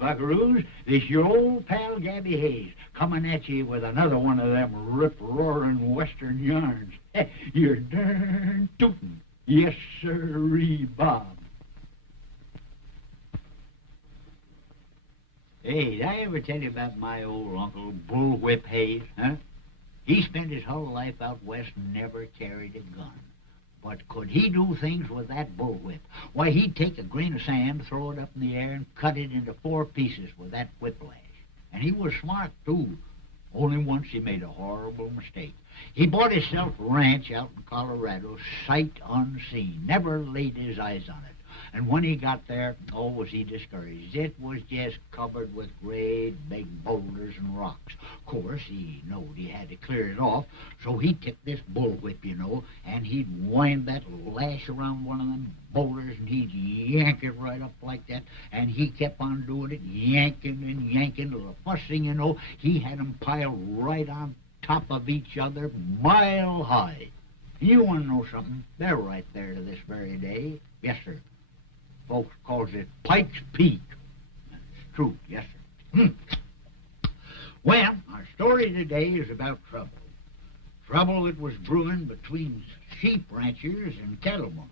buckaroos. This your old pal Gabby Hayes, coming at you with another one of them rip-roaring western yarns. You're darn tootin'. Yes, sirree, Bob. Hey, did I ever tell you about my old uncle, Bullwhip Hayes, huh? He spent his whole life out west and never carried a gun. But could he do things with that bullwhip? Why, he'd take a grain of sand, throw it up in the air, and cut it into 4 pieces with that whiplash. And he was smart, too. Only once he made a horrible mistake. He bought himself a ranch out in Colorado, sight unseen. Never laid his eyes on it. And when he got there, oh, was he discouraged. It was just covered with great big boulders and rocks. Of course, he knowed he had to clear it off, so he took this bullwhip, you know, and he'd wind that lash around one of them boulders, and he'd yank it right up like that, and he kept on doing it, yanking and yanking, till the first thing you know, he had them piled right on top of each other, mile high. You want to know something? They're right there to this very day. Yes, sir. Folks calls it Pike's Peak. That's true, yes, sir. Well, our story today is about trouble. Trouble that was brewing between sheep ranchers and cattlemen.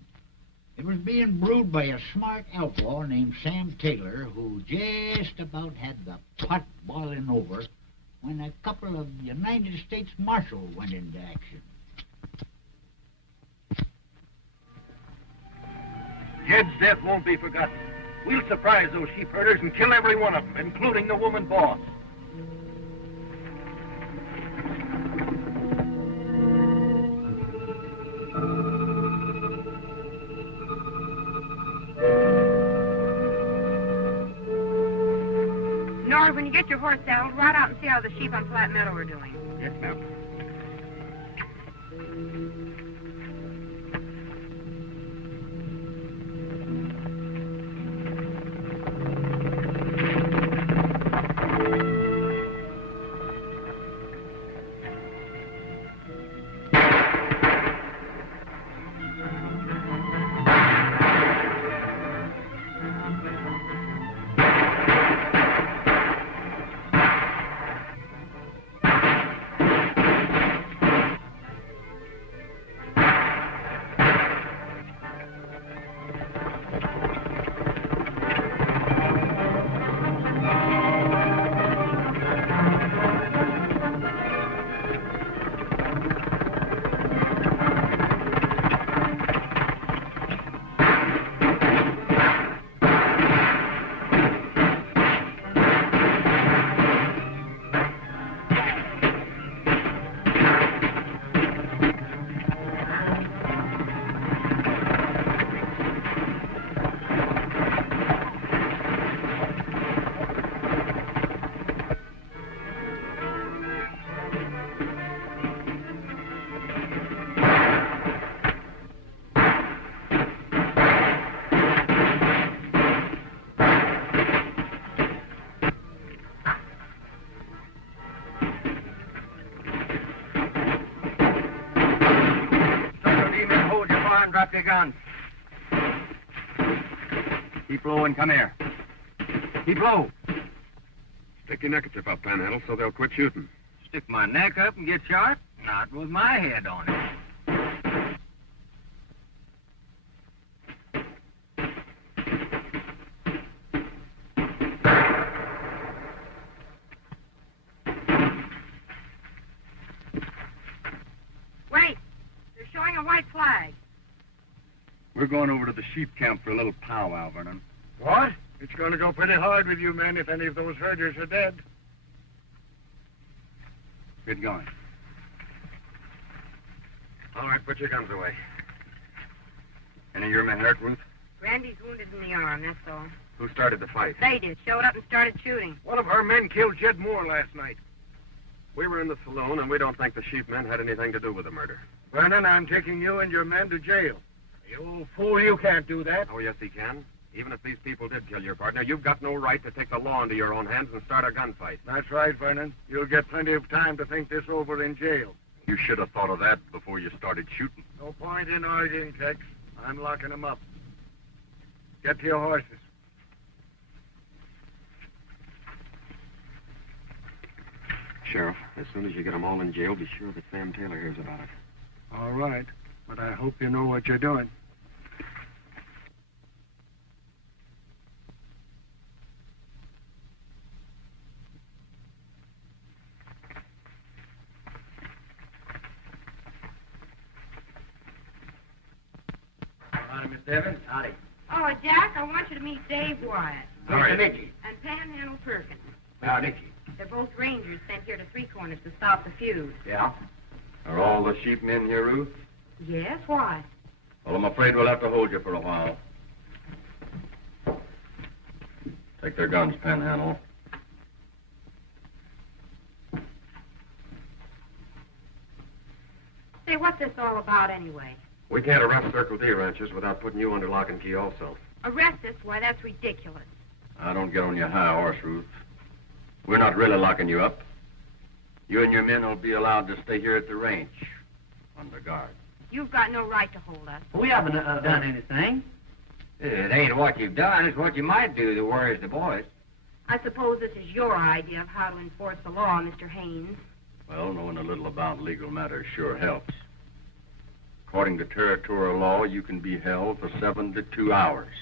It was being brewed by a smart outlaw named Sam Taylor, who just about had the pot boiling over when a couple of United States Marshals went into action. Jed's death won't be forgotten. We'll surprise those sheep herders and kill every one of them, including the woman boss. Nora, when you get your horse saddled, ride out and see how the sheep on Flat Meadow are doing. Yes, ma'am. Drop your guns. Keep low and come here. Keep low. Stick your neckerchief up, Panhandle, so they'll quit shooting. Stick my neck up and get shot? Not with my head on it. Wait! They're showing a white flag. We're going over to the sheep camp for a little powwow, Vernon. What? It's going to go pretty hard with you men if any of those herders are dead. Get going. All right, put your guns away. Any of your men hurt, Ruth? Randy's wounded in the arm, that's all. Who started the fight? They did. Showed up and started shooting. One of our men killed Jed Moore last night. We were in the saloon, and we don't think the sheep men had anything to do with the murder. Vernon, I'm taking you and your men to jail. You old fool, you can't do that. Oh, yes, he can. Even if these people did kill your partner, you've got no right to take the law into your own hands and start a gunfight. That's right, Vernon. You'll get plenty of time to think this over in jail. You should have thought of that before you started shooting. No point in arguing, Tex. I'm locking them up. Get to your horses. Sheriff, as soon as you get them all in jail, be sure that Sam Taylor hears about it. All right, but I hope you know what you're doing. Howdy, Miss Evans. Howdy. Oh, Jack, I want you to meet Dave Wyatt Howdy, Mickey. and Panhandle Perkins. Howdy, Mickey. They're both rangers sent here to Three Corners to stop the feud. Yeah? Are all the sheepmen here, Ruth? Yes, why? Well, I'm afraid we'll have to hold you for a while. Take their guns, Panhandle. Say, what's this all about anyway? We can't arrest Circle D ranchers without putting you under lock and key also. Arrest us? Why, that's ridiculous. Now, don't get on your high horse, Ruth. We're not really locking you up. You and your men will be allowed to stay here at the ranch, under guard. You've got no right to hold us. We haven't done anything. It ain't what you've done, it's what you might do that worries the boys. I suppose this is your idea of how to enforce the law, Mr. Haynes. Well, knowing a little about legal matters sure helps. According to territorial law, you can be held for 7 to 2 hours.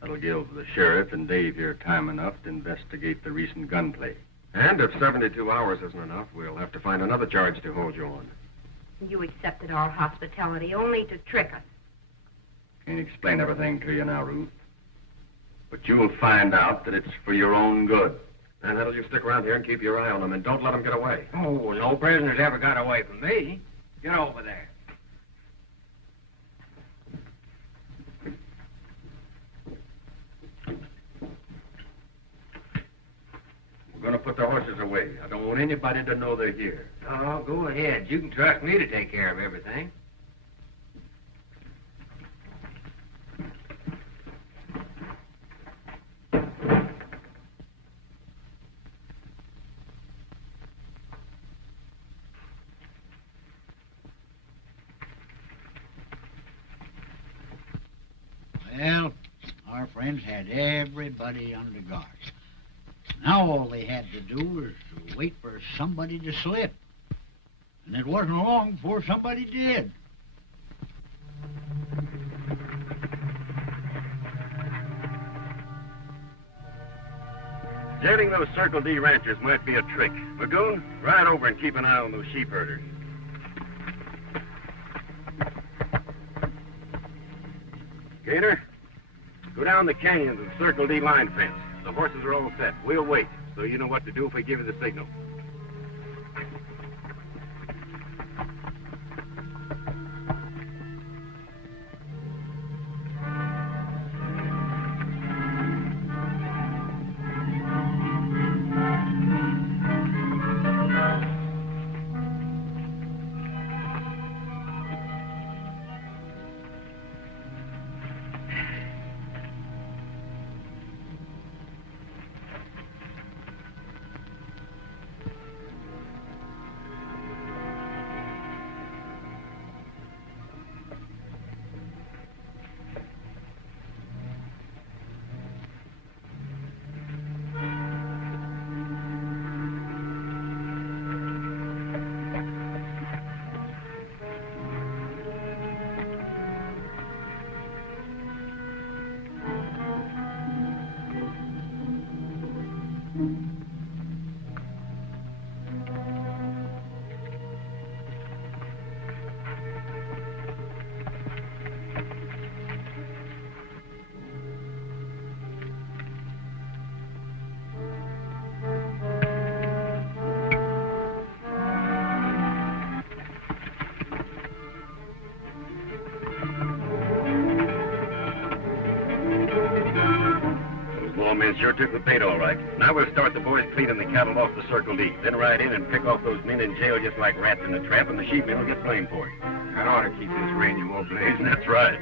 That'll give the sheriff and Dave here time enough to investigate the recent gunplay. And if 72 hours isn't enough, we'll have to find another charge to hold you on. You accepted our hospitality only to trick us. Can't explain everything to you now, Ruth. But you'll find out that it's for your own good. And that'll you stick around here and keep your eye on them, and don't let them get away. Oh, no prisoners ever got away from me. Get over there. We're going to put the horses away. I don't want anybody to know they're here. Oh, go ahead. You can trust me to take care of everything. Well, our friends had everybody under guard. Now all they had to do was to wait for somebody to slip. And it wasn't long before somebody did. Jailing those Circle D ranchers might be a trick. Magoon, ride over and keep an eye on those sheep herders. Gator, go down the canyon to the Circle D line fence. The horses are all set. We'll wait, so you know what to do if we give you the signal. Men sure took the bait all right. Now we'll start the boys cleaning the cattle off the Circle D. Then ride in and pick off those men in jail just like rats in a trap, and the sheepmen will get blamed for it. That ought to keep this ranger more blazing. That's right.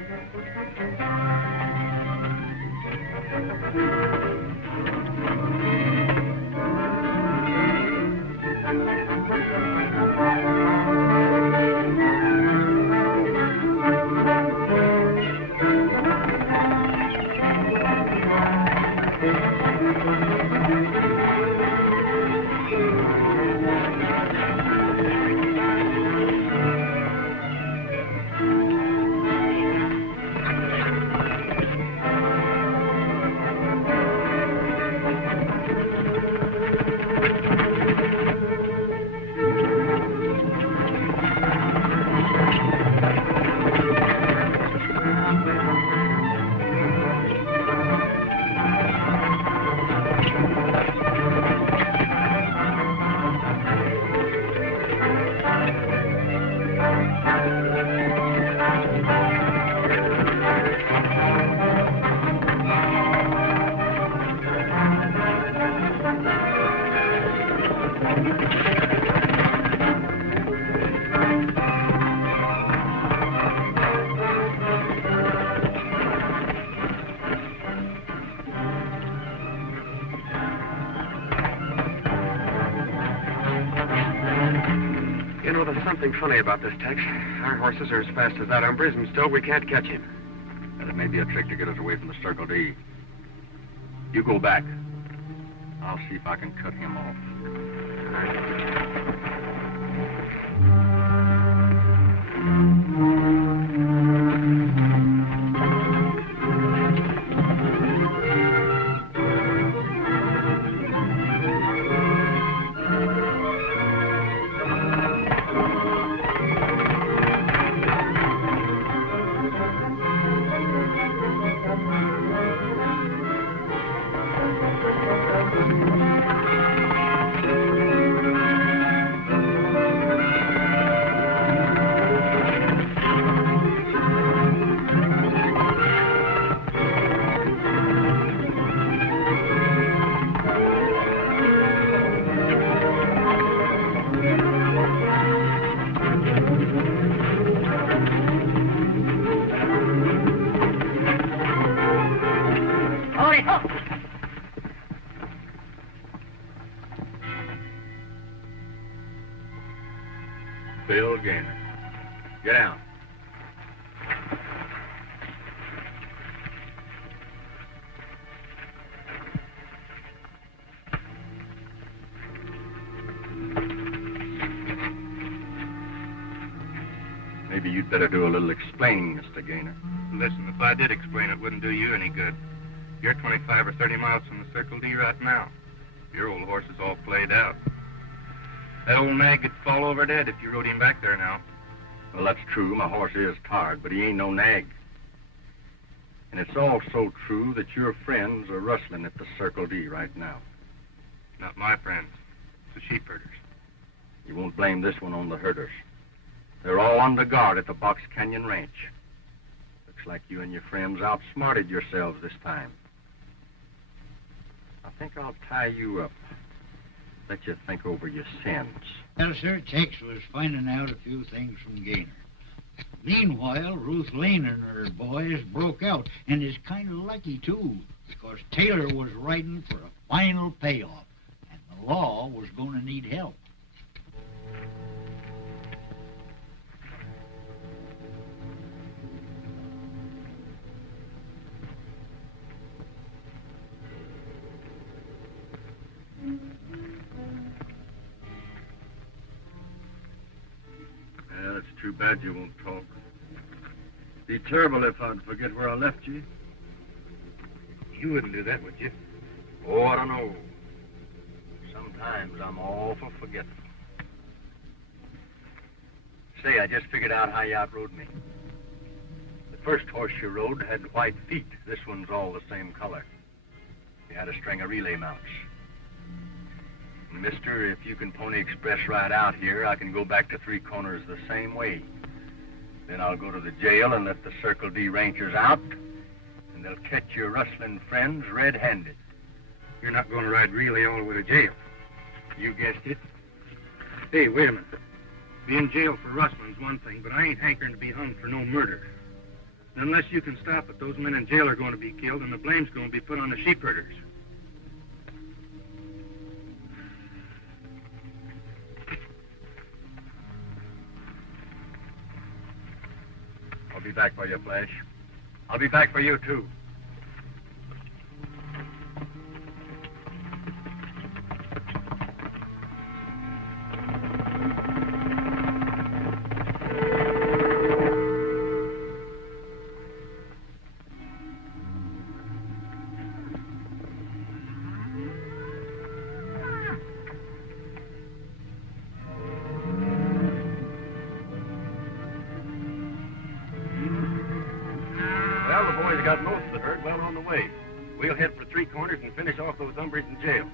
know, there's something funny about this, Tex. Our horses are as fast as that hombre's, and still we can't catch him. And it may be a trick to get us away from the Circle D. You go back. I'll see if I can cut him off. Bill Gaynor. Get down. Maybe you'd better do a little explaining, Mr. Gaynor. Listen, if I did explain, it wouldn't do you any good. You're 25 or 30 miles from the Circle D right now. Your old horse is all played out. That old nag could fall over dead if you rode him back there now. Well, that's true. My horse is tired, but he ain't no nag. And it's also true that your friends are rustling at the Circle D right now. Not my friends. The sheep herders. You won't blame this one on the herders. They're all under guard at the Box Canyon Ranch. Looks like you and your friends outsmarted yourselves this time. I think I'll tie you up. Let you think over your sins. Well, sir, Tex was finding out a few things from Gaynor. Meanwhile, Ruth Lane and her boys broke out, and is kind of lucky, too, because Taylor was riding for a final payoff, and the law was going to need help. Well, it's too bad you won't talk. Be terrible if I'd forget where I left you. You wouldn't do that, would you? Oh, I don't know. Sometimes I'm awful forgetful. Say, I just figured out how you outrode me. The first horse you rode had white feet. This one's all the same color. You had a string of relay mounts. Mister, if you can Pony Express right out here, I can go back to Three Corners the same way. Then I'll go to the jail and let the Circle D Rangers out, and they'll catch your rustling friends red-handed. You're not going to ride relay all the way to jail. You guessed it. Hey, wait a minute. Be in jail for rustling's one thing, but I ain't hankering to be hung for no murder. And unless you can stop it, those men in jail are going to be killed, and the blame's going to be put on the sheep herders. I'll be back for you, Flash. I'll be back for you, too. Well, the boys got most of the herd well on the way. We'll head for Three Corners and finish off those hombres in jail.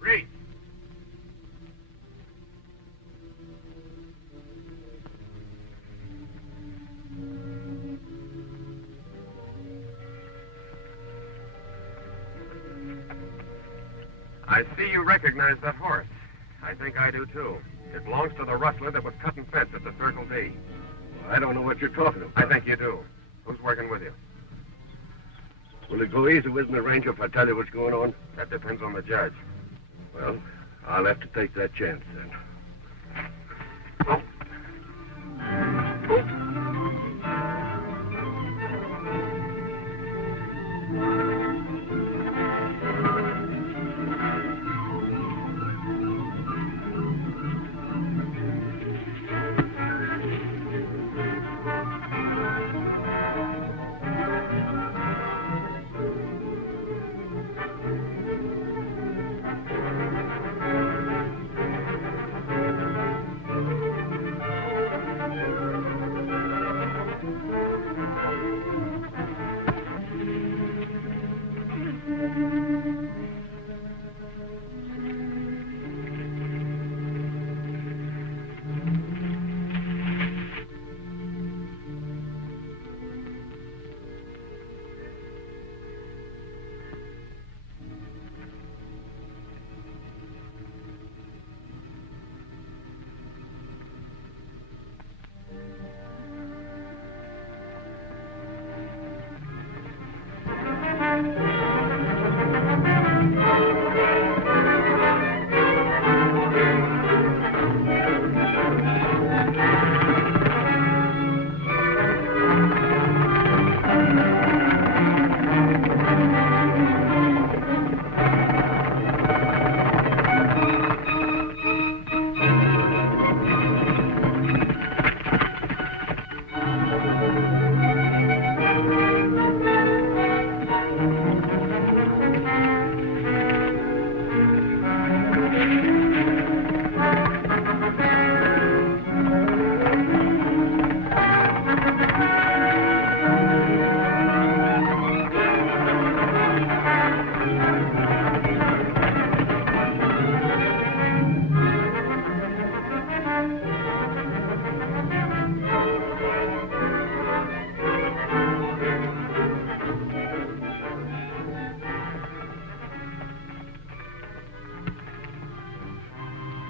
Read. I see you recognize that horse. I think I do, too. It belongs to the rustler that was cutting fence at the Circle D. Well, I don't know what you're talking about. I think you do. Who's working with you? Will it go easy with me, Ranger, if I tell you what's going on? That depends on the judge. Well, I'll have to take that chance, then.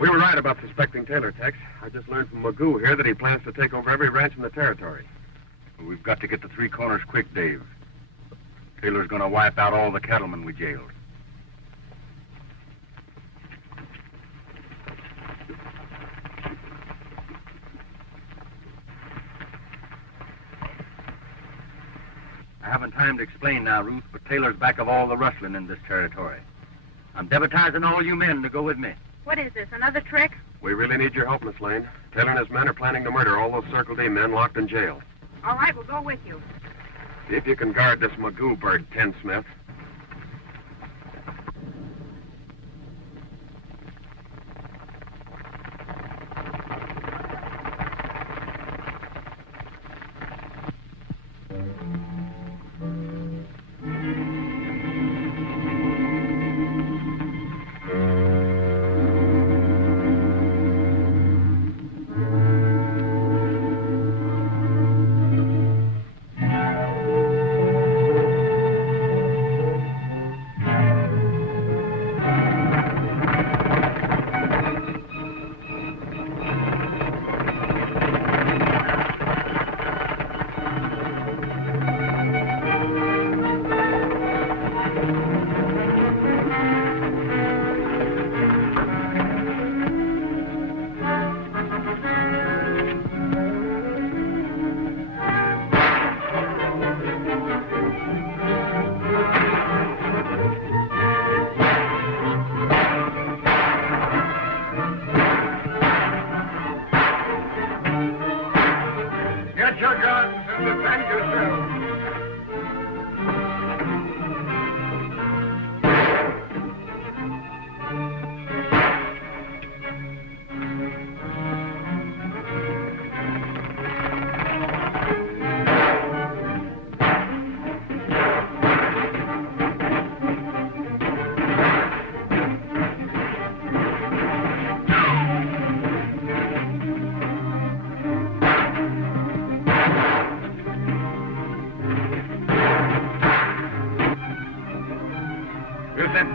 We were right about suspecting Taylor, Tex. I just learned from Magoo here that he plans to take over every ranch in the territory. Well, we've got to get to Three Corners quick, Dave. Taylor's going to wipe out all the cattlemen we jailed. I haven't time to explain now, Ruth, but Taylor's back of all the rustling in this territory. I'm deputizing all you men to go with me. What is this, another trick? We really need your help, Miss Lane. Taylor and his men are planning to murder all those Circle D men locked in jail. All right, we'll go with you. See if you can guard this Magoo bird, Ten Smith.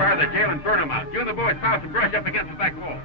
fire the jail and burn them out. You and the boys pile some brush up against the back wall.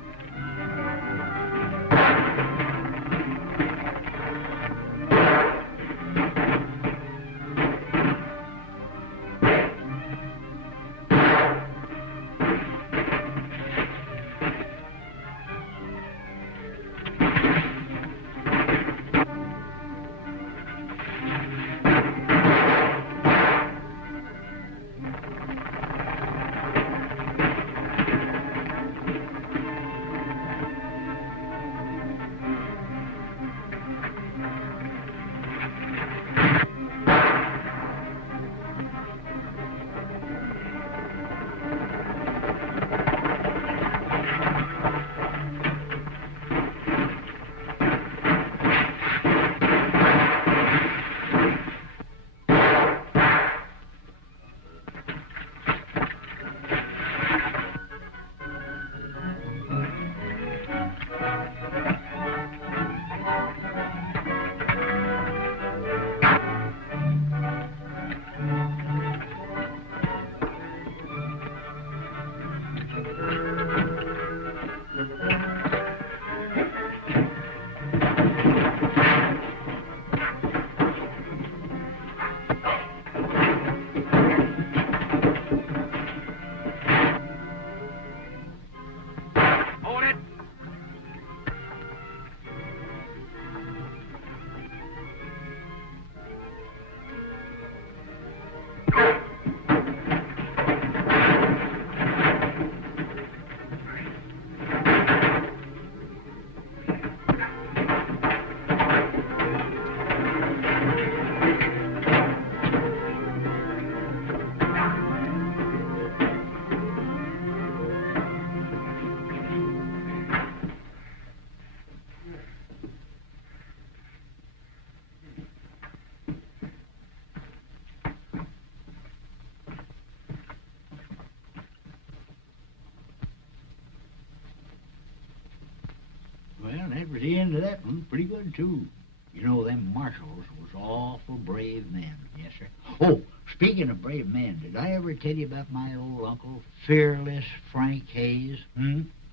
Well, that was the end of that one. Pretty good, too. You know, them marshals was awful brave men. Yes, sir. Oh, speaking of brave men, did I ever tell you about my old uncle, fearless Frank Hayes?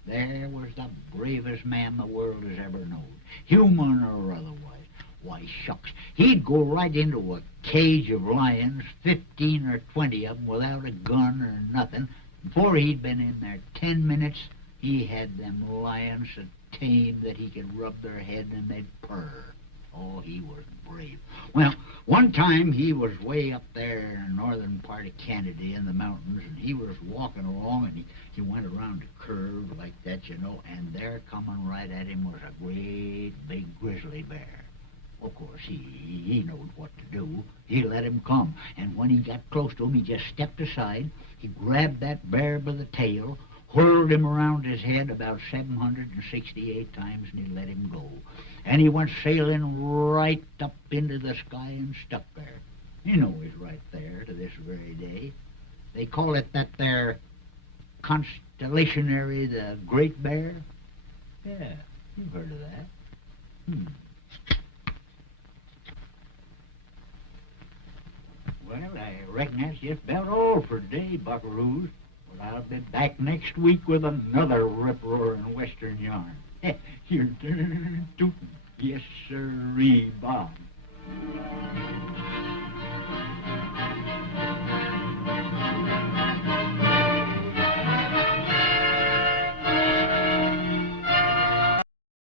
There was the bravest man the world has ever known, human or otherwise. Why, shucks, he'd go right into a cage of lions, 15 or 20 of them, without a gun or nothing. Before he'd been in there 10 minutes, he had them lions so tame that he could rub their head and they'd purr. Oh, he was brave. Well, one time he was way up there in the northern part of Canada in the mountains, and he was walking along, and he went around a curve like that, you know, and there coming right at him was a great big grizzly bear. Of course, he knowed what to do. He let him come, and when he got close to him, he just stepped aside. He grabbed that bear by the tail, whirled him around his head about 768 times, and he let him go. And he went sailing right up into the sky and stuck there. You know he's right there to this very day. They call it that there constellationary, the Great Bear. Yeah, you've heard of that. Well, I reckon that's just about all for today, buckaroos. But I'll be back next week with another rip-roaring Western yarn. You're darn tootin'.